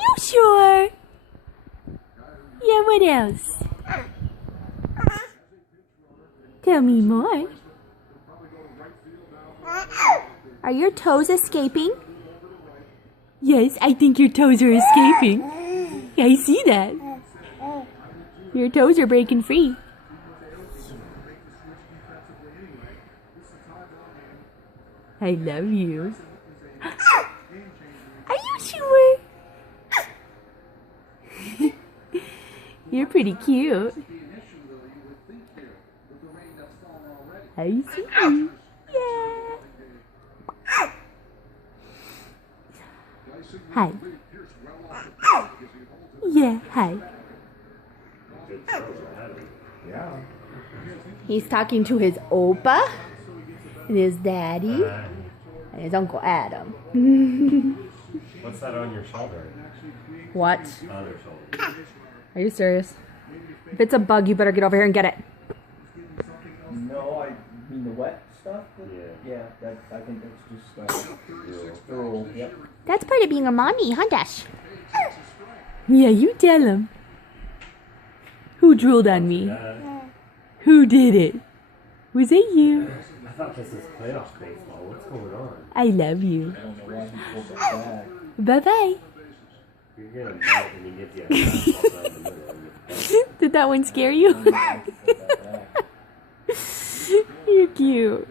you sure? Yeah, what else? Tell me more. Are your toes escaping? Yes, I think your toes are escaping. I see that. Your toes are breaking free. I love you. Are you sure? You're pretty cute. I see. Yeah. Hi. Yeah, hi. He's talking to his oppa and his daddy and his Uncle Adam. What's that on your shoulder? What? On your shoulder. Are you serious? If it's a bug, you better get over here and get it. No, I mean the wet stuff? Yeah. Yeah, I think that's just drool. Yep. That's part of being a mommy, huh, Dash? Yeah, you tell him. Who drooled on me? Who did it? Was it you? I thought this was playoff baseball. What's going on? I love you. I don't know why he pulled that back. Bye-bye. You're gonna bet and he gives you a fastball right in the middle. Did that one scare you? You're cute.